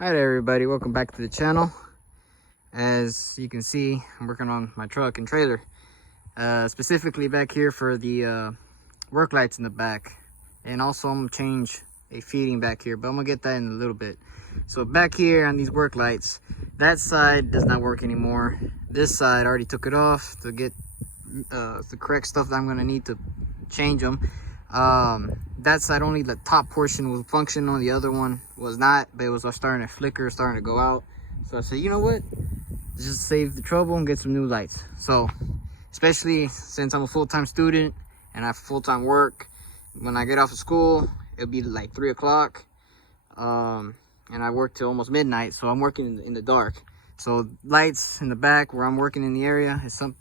Hi there everybody, welcome back to the channel. As you can see, I'm working on my truck and trailer, specifically back here for the work lights in the back, and also I'm gonna change a feeding back here, but I'm gonna get that in a little bit. So back here on these work lights, that side does not work anymore. This side I already took it off to get the correct stuff that I'm gonna need to change them. That side, only the top portion was functional, the other one was not, but it was starting to flicker, starting to go out. So I said, you know what, just save the trouble and get some new lights. So especially since I'm a full-time student and I have full-time work, when I get off of school it'll be like 3 o'clock, and I work till almost midnight, so I'm working in the dark. So lights in the back where I'm working in the area is a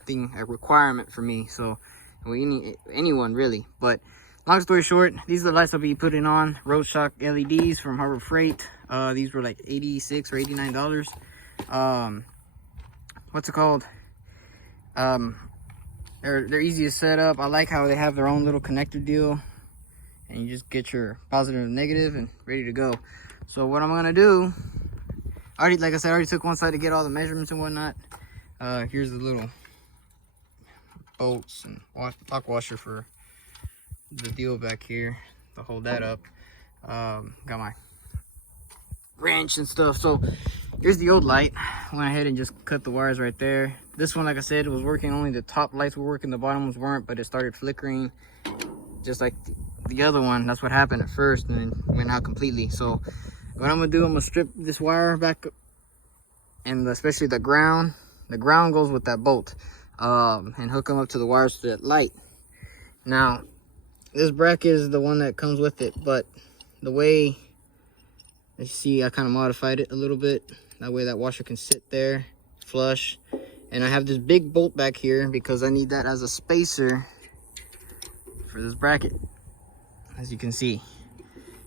requirement for me. So anyone really, but long story short, these are the lights I'll be putting on. RoadShock LEDs from Harbor Freight. These were like $86 or $89. What's it called? They're easy to set up. I like how they have their own little connector deal, and you just get your positive and negative and ready to go. So what I'm gonna do, like I said, I already took one side to get all the measurements and whatnot. Here's the little bolts and lock washer for the deal back here to hold that up. Got my wrench and stuff. So here's the old light. Went ahead and just cut the wires right there. This one, like I said, it was working. Only the top lights were working, the bottom ones weren't, but it started flickering just like the other one. That's what happened at first, and then went out completely. So what I'm gonna do, I'm gonna strip this wire back up, and especially the ground goes with that bolt, and hook them up to the wires to that light. Now this bracket is the one that comes with it, but the way, you see, I kind of modified it a little bit. That way that washer can sit there flush. And I have this big bolt back here because I need that as a spacer for this bracket, as you can see.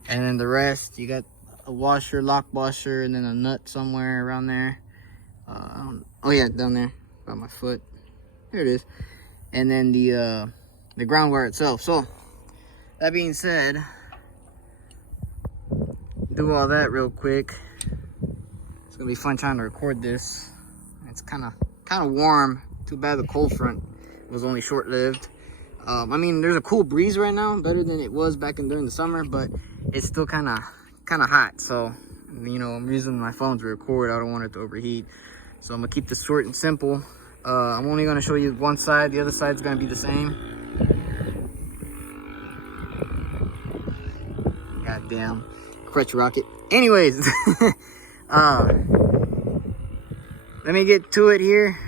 And then the rest, you got a washer, lock washer, and then a nut somewhere around there. Oh yeah, down there, about my foot. There it is. And then the ground wire itself. So that being said, do all that real quick. It's gonna be fun trying to record this. It's kind of warm. Too bad the cold front was only short-lived. I mean, there's a cool breeze right now, better than it was back during the summer, but it's still kind of hot. So, you know, I'm using my phone to record. I don't want it to overheat. So I'm gonna keep this short and simple. I'm only gonna show you one side. The other side's gonna be the same. Goddamn crutch rocket. Anyways, let me get to it here.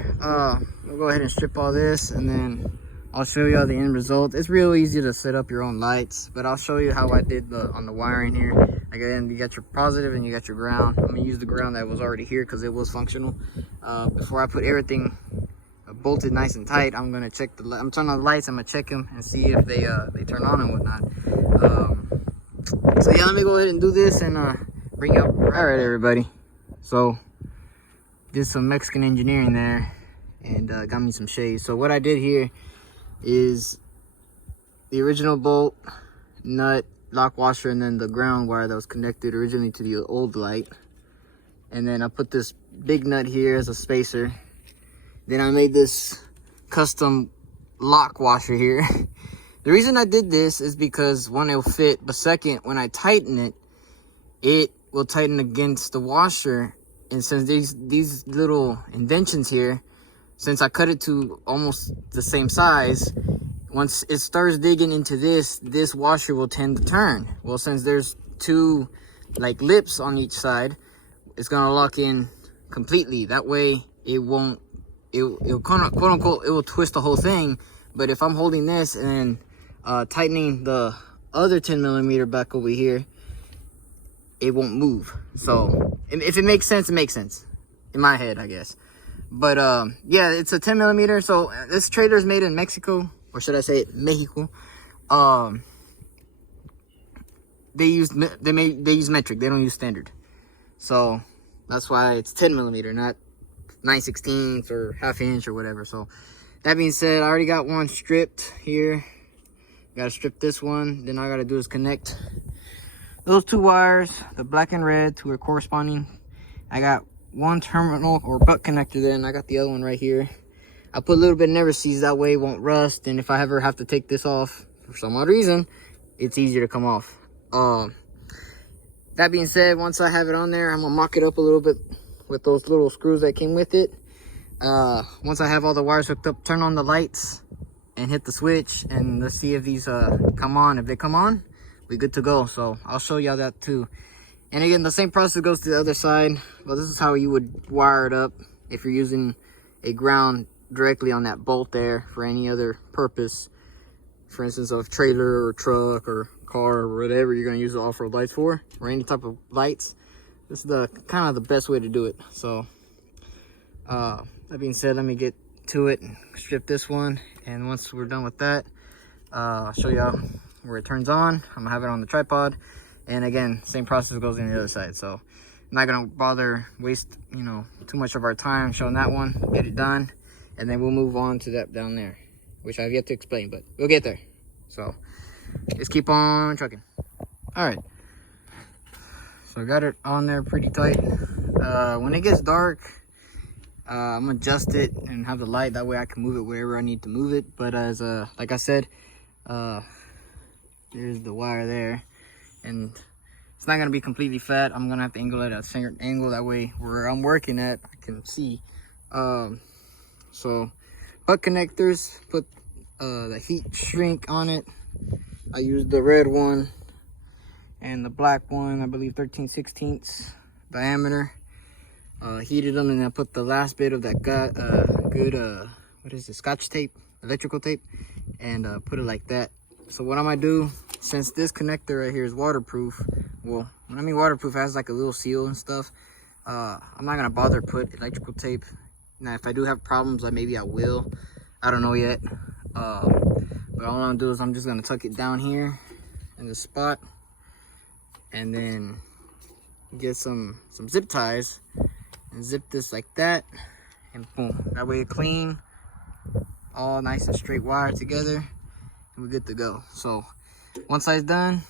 We'll go ahead and strip all this, and then I'll show you all the end result. It's real easy to set up your own lights, but I'll show you how I did on the wiring here. Again, you got your positive and you got your ground. I'm gonna use the ground that was already here because it was functional. Before I put everything bolted nice and tight, I'm gonna check I'm turning on the lights. I'm gonna check them and see if they turn on and whatnot. So yeah, let me go ahead and do this and bring up. All right, everybody. So did some Mexican engineering there and got me some shades. So what I did here is the original bolt, nut, lock washer, and then the ground wire that was connected originally to the old light. And then I put this big nut here as a spacer. Then I made this custom lock washer here. The reason I did this is because, one, it'll fit, but second, when I tighten it, it will tighten against the washer. And since these little indentions here, since I cut it to almost the same size, once it starts digging into this washer will tend to turn. Well, since there's two like lips on each side, it's gonna lock in completely. That way it'll quote unquote, it will twist the whole thing. But if I'm holding this and tightening the other 10mm back over here, it won't move. So if it makes sense, it makes sense in my head, I guess. But yeah, it's a 10mm. So this trailer is made in Mexico, or should I say Mexico. They use metric. They don't use standard. So that's why it's 10mm, not 9/16 or ½ inch or whatever. So that being said, I already got one stripped here. Gotta strip this one. Then all I gotta do is connect those two wires, the black and red, two are corresponding. I got one terminal or butt connector there, and I got the other one right here. I put a little bit of never sees, that way it won't rust, and if I ever have to take this off for some odd reason, it's easier to come off. That being said, once I have it on there, I'm gonna mock it up a little bit with those little screws that came with it. Once I have all the wires hooked up, turn on the lights and hit the switch, and let's see if these come on. If they come on, we're good to go. So I'll show y'all that too. And again, the same process goes to the other side, but this is how you would wire it up if you're using a ground directly on that bolt there for any other purpose. For instance, of trailer or truck or car or whatever you're going to use the off-road lights for, or any type of lights. This is the kind of the best way to do it. So that being said, let me get to it and strip this one, and once we're done with that, I'll show y'all where it turns on. I'm gonna have it on the tripod, and again, same process goes on the other side. So I'm not gonna bother waste too much of our time showing that one. Get it done, and then we'll move on to that down there, which I've yet to explain, but we'll get there. So let's keep on trucking. All right, so I got it on there pretty tight. When it gets dark, I'm gonna adjust it and have the light, that way I can move it wherever I need to move it. But as like I said, there's the wire there, and it's not gonna be completely fat. I'm gonna have to angle it at a certain angle, that way where I'm working at I can see. So butt connectors, put the heat shrink on it. I used the red one and the black one, I believe 13/16 diameter. Heated them, and then I put the last bit of that good what is it, scotch tape, electrical tape, and put it like that. So what I'm gonna do, since this connector right here is waterproof, well, when I mean waterproof, it has like a little seal and stuff, I'm not gonna bother put electrical tape. Now if I do have problems, maybe I will, I don't know yet. But all I'm gonna do is I'm just gonna tuck it down here in the spot, and then get some zip ties and zip this like that, and boom, that way it's clean, all nice and straight wire together, and we're good to go. So one side's done,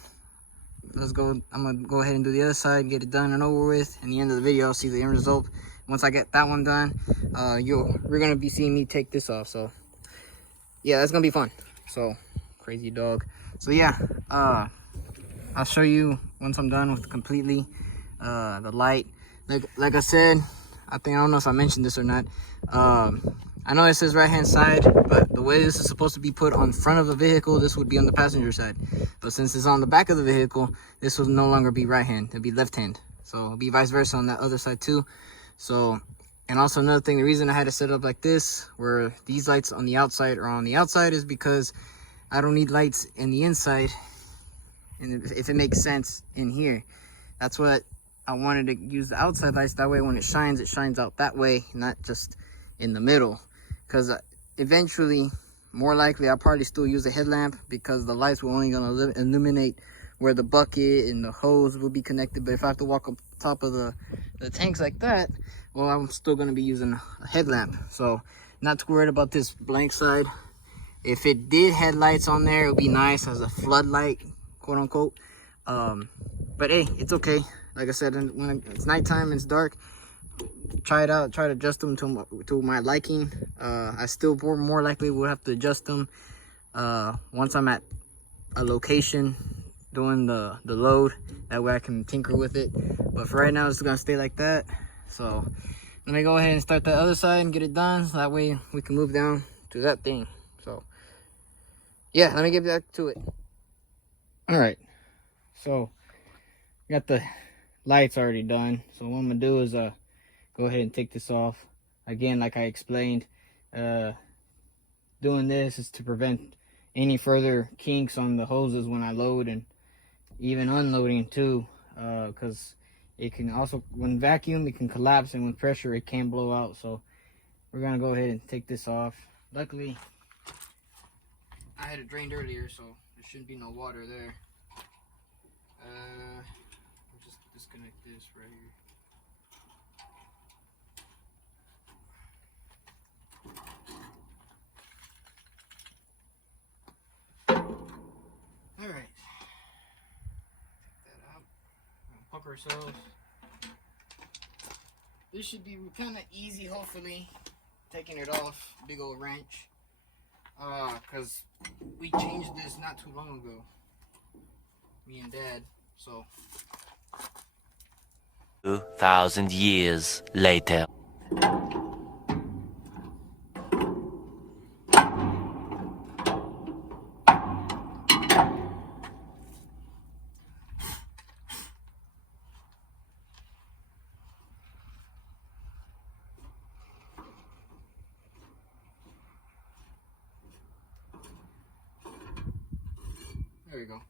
let's go. I'm gonna go ahead and do the other side, get it done and over with. In the end of the video, I'll see the end result. Once I get that one done, we're gonna be seeing me take this off. So yeah, that's gonna be fun. So crazy dog. So yeah, I'll show you once I'm done with completely the light. Like I said, I don't know if I mentioned this or not. I know it says right hand side, but the way this is supposed to be put on front of the vehicle, this would be on the passenger side. But since it's on the back of the vehicle, this will no longer be right hand, it'll be left hand. So it'll be vice versa on that other side too. So, and also another thing, the reason I had to set it up like this, where these lights on the outside are on the outside, is because I don't need lights in the inside, and if it makes sense in here. That's what I wanted to use, the outside lights, that way when it shines out that way, not just in the middle. Because eventually, more likely, I'll probably still use a headlamp, because the lights will only gonna illuminate where the bucket and the hose will be connected. But if I have to walk up top of the tanks like that, well, I'm still gonna be using a headlamp. So not too worried about this blank side. If it did have lights on there, it would be nice as a floodlight, quote unquote. But hey, it's okay. Like I said, when it's nighttime and it's dark, try it out, try to adjust them to my liking. I still more likely will have to adjust them once I'm at a location doing the load, that way I can tinker with it. But for right now, it's gonna stay like that. So let me go ahead and start the other side and get it done, so that way we can move down to that thing. So yeah, let me get back to it. All right, so got the lights already done. So what I'm gonna do is go ahead and take this off. Again, like I explained, doing this is to prevent any further kinks on the hoses when I load, and even unloading too, because it can also, when vacuum, it can collapse, and with pressure it can blow out. So we're gonna go ahead and take this off. Luckily I had it drained earlier, so there shouldn't be no water there. I'll just disconnect this right here. All right, take that out. help ourselves. This should be kind of easy, hopefully, taking it off. Big old wrench. Because we changed this not too long ago. Me and Dad, so. 2,000 years later. There we go.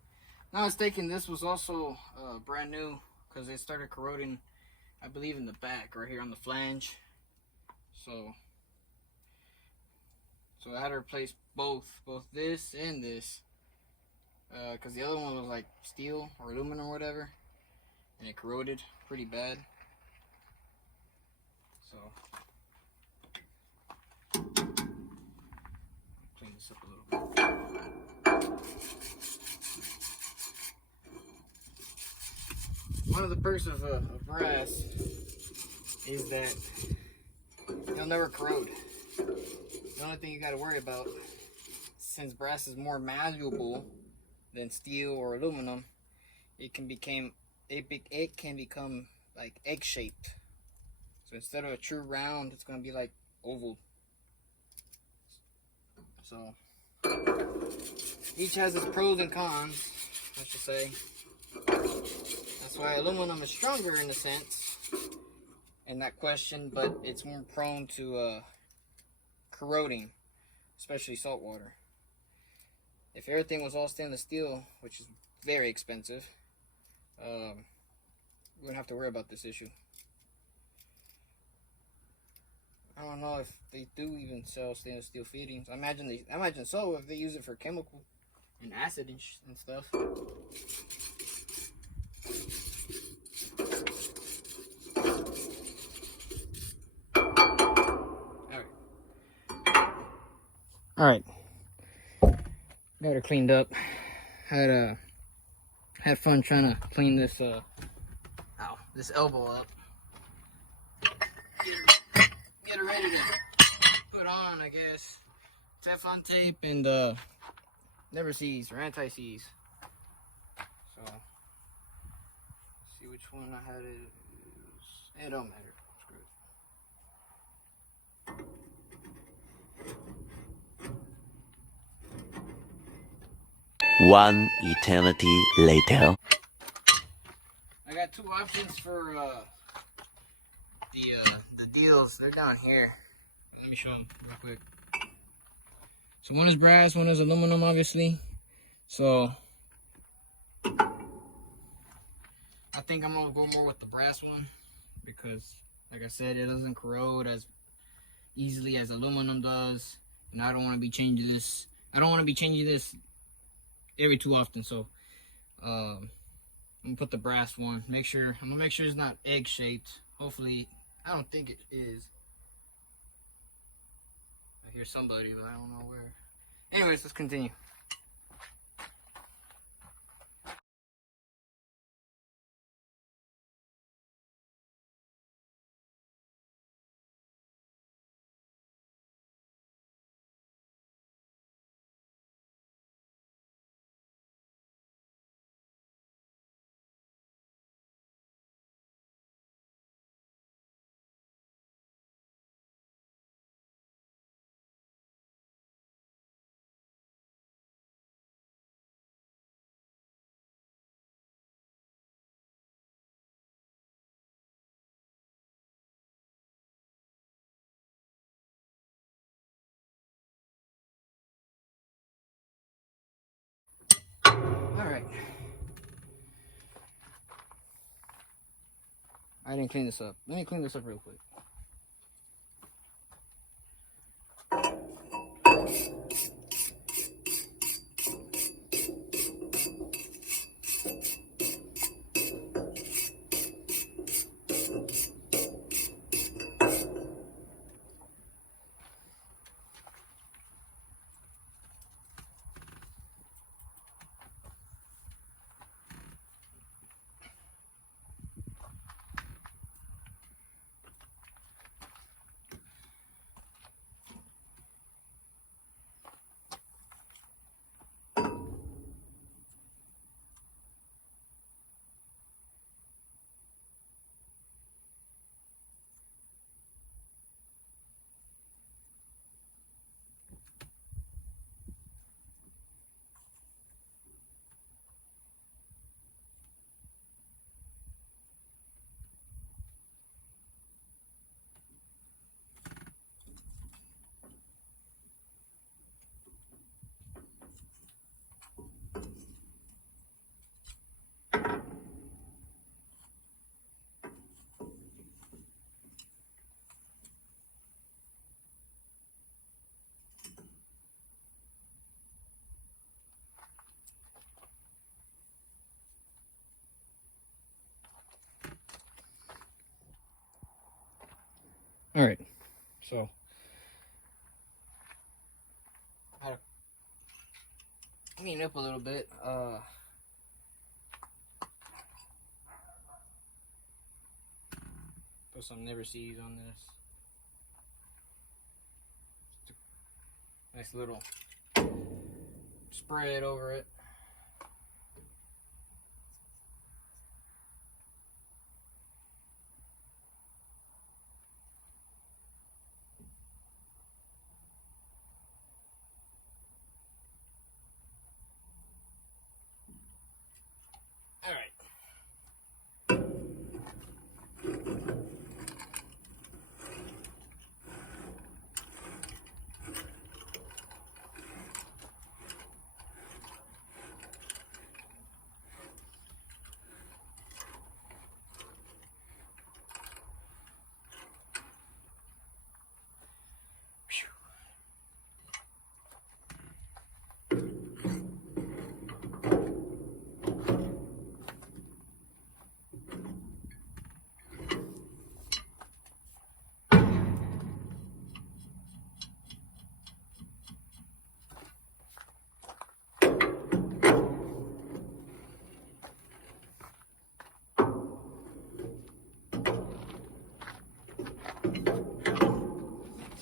Not mistaken, this was also brand new because it started corroding, I believe, in the back right here on the flange. So I had to replace both this and this because the other one was like steel or aluminum or whatever, and it corroded pretty bad. So clean this up a little bit. One of the perks of brass is that it'll never corrode. The only thing you got to worry about, since brass is more malleable than steel or aluminum, it can become like egg shaped. So instead of a true round, it's going to be like oval. So each has its pros and cons, I should say. That's why aluminum is stronger in a sense, in that question, but it's more prone to corroding, especially salt water. If everything was all stainless steel, which is very expensive, we wouldn't have to worry about this issue. I don't know if they do even sell stainless steel fittings. I imagine so, if they use it for chemical and acid and stuff. All right, got her cleaned up. Had fun trying to clean this this elbow up. Get her ready to put on, I guess. Teflon tape and never seize or anti-seize. So see which one I had it. It don't matter. Screw it. One eternity later. I got two options for the deals. They're down here. Let me show them real quick. So one is brass, one is aluminum, obviously. So I think I'm gonna go more with the brass one because, like I said, it doesn't corrode as easily as aluminum does, and I don't want to be changing this. I don't want to be changing this every too often. So I'm gonna put the brass one. I'm gonna make sure it's not egg shaped. Hopefully, I don't think it is. I hear somebody, but I don't know where. Anyways, let's continue. All right. I didn't clean this up. Let me clean this up real quick. All right, so I had to clean up a little bit. Put some never sees on this. Nice little spread over it. All right.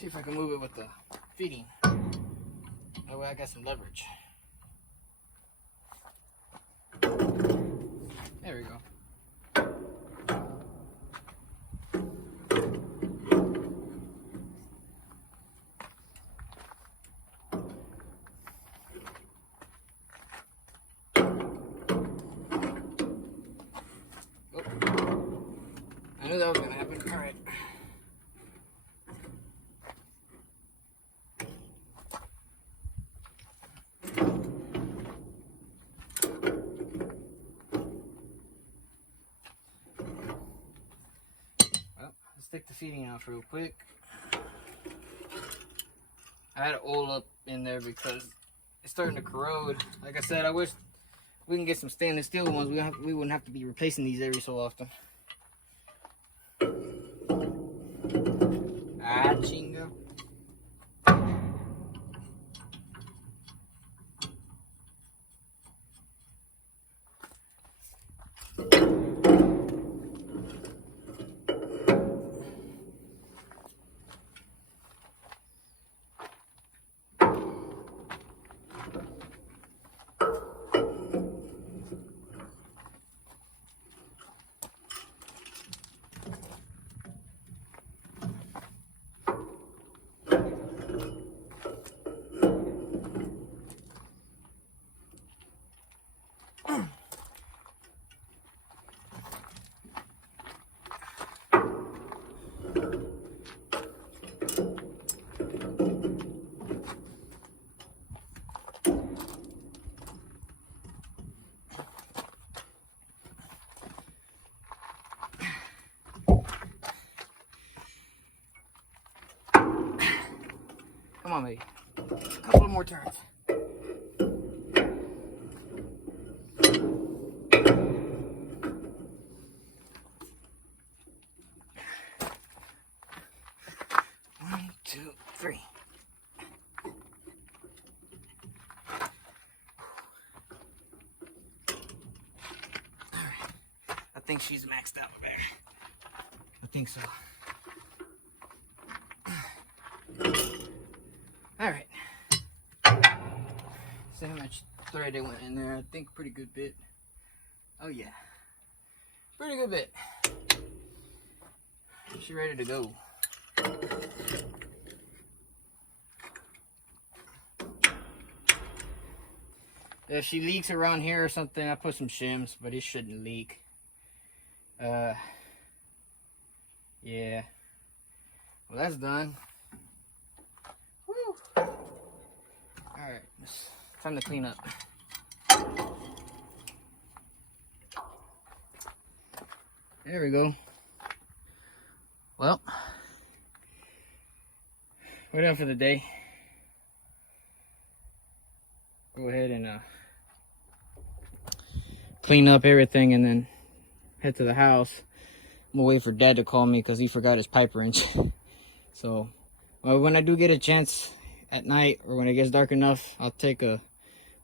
See if I can move it with the feeding. That way I got some leverage. There we go. Oh. I knew that was gonna happen. All right. Stick the feeding out real quick. I had oil up in there because it's starting to corrode. Like I said, I wish we can get some stainless steel ones. We wouldn't have to be replacing these every so often. Ah, chingo. Come on, baby. A couple more turns. One, two, three. All right. I think she's maxed out there. I think so. All right. See how much thread it went in there. I think pretty good bit. Oh yeah, pretty good bit. She ready to go. If she leaks around here or something, I put some shims, but it shouldn't leak. Yeah. Well, that's done. Woo. Alright, it's time to clean up. There we go. Well, we're done for the day. Go ahead and clean up everything and then head to the house. I'm gonna wait for Dad to call me because he forgot his pipe wrench. So when I do get a chance at night, or when it gets dark enough, I'll take a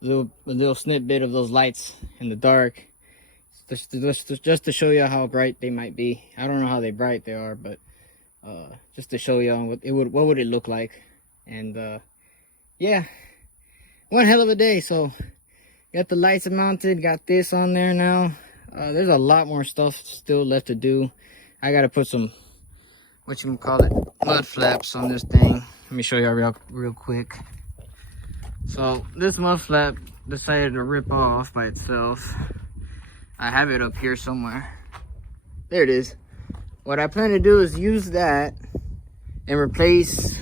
little snippet of those lights in the dark, just to show you how bright they might be. I don't know how bright they are, but just to show you what would it look like. And yeah, one hell of a day. So got the lights mounted, got this on there now. There's a lot more stuff still left to do. I gotta put some, mud flaps on this thing. Let me show you real quick. So this mud flap decided to rip off by itself. I have it up here somewhere. There it is. What I plan to do is use that and replace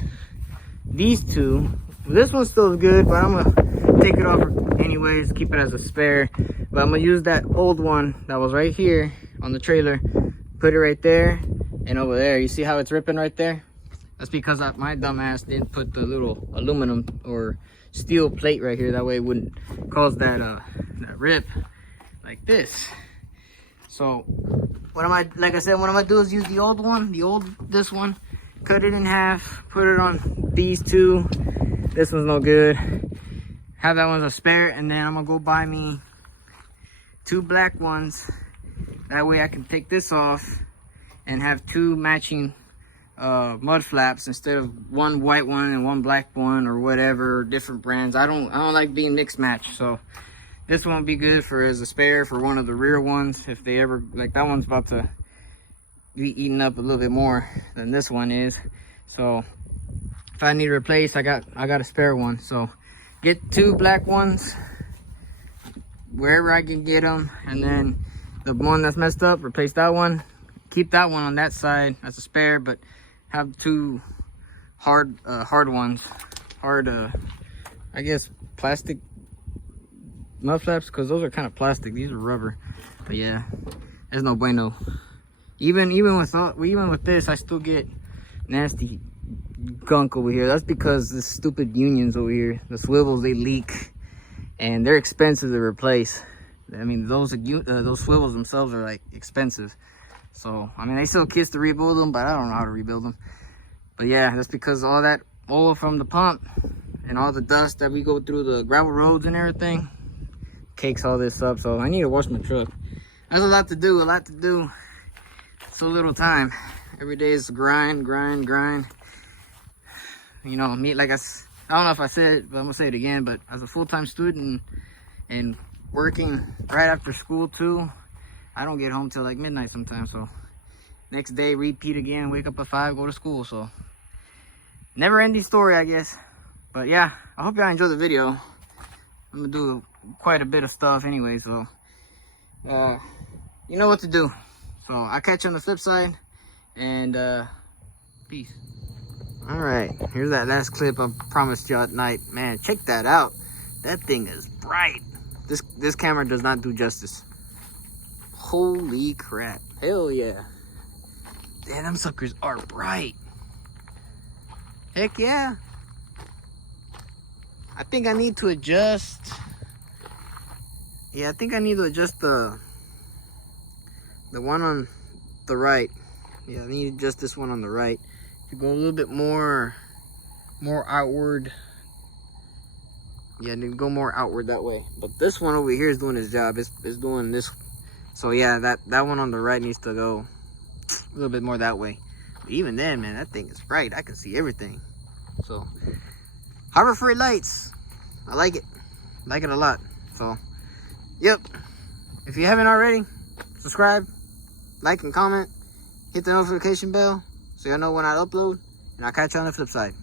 these two. This one's still good, but I'm gonna take it off anyways, keep it as a spare. But I'm gonna use that old one that was right here on the trailer, put it right there and over there. You see how it's ripping right there? That's because my dumb ass didn't put the little aluminum or steel plate right here. That way it wouldn't cause that rip like this. So like I said, what I'm gonna do is use the old one, this one, cut it in half, put it on these two. This one's no good. Have that one as a spare, and then I'm gonna go buy me 2 black ones. That way I can take this off and have 2 matching mud flaps instead of 1 white one and 1 black one, or whatever, different brands. I don't like being mixed match, so this one would be good as a spare for one of the rear ones. If they ever, like, that one's about to be eaten up a little bit more than this one is. So if I need to replace, I got a spare one. So get 2 black ones wherever I can get them, and then the one that's messed up, replace that one. Keep that one on that side as a spare, but have 2 hard ones, I guess plastic mud flaps, because those are kind of plastic. These are rubber. But yeah, there's no bueno. Even with this, I still get nasty gunk over here. That's because the stupid unions over here, the swivels, they leak, and they're expensive to replace. I mean, those swivels themselves are like expensive. So I mean, they sell kits to rebuild them, but I don't know how to rebuild them. But yeah, that's because all that oil from the pump and all the dust that we go through the gravel roads and everything cakes all this up. So I need to wash my truck. There's a lot to do. So little time. Every day is grind. You know, me, like I don't know if I said it, but I'm gonna say it again. But as a full-time student and working right after school too, I don't get home till like midnight sometimes. So next day, repeat again, wake up at 5, go to school. So never ending story, I guess. But yeah, I hope y'all enjoyed the video. I'm gonna do quite a bit of stuff anyway, so you know what to do. So I'll catch you on the flip side, and peace. All right, here's that last clip I promised y'all at night. Man, check that out. That thing is bright. This camera does not do justice. Holy crap. Hell yeah. Damn, them suckers are bright. Heck yeah. I think I need to adjust. Yeah, I think I need to adjust the one on the right. Yeah, I need to adjust this one on the right to go a little bit more outward. Yeah, I need to go more outward that way. But this one over here is doing its job. It's doing this. So yeah, that one on the right needs to go a little bit more that way. But even then, man, that thing is bright. I can see everything. So Harbor Freight lights, I like it a lot. So yep, if you haven't already, subscribe, like and comment, hit the notification bell so you'll know when I upload, and I'll catch you on the flip side.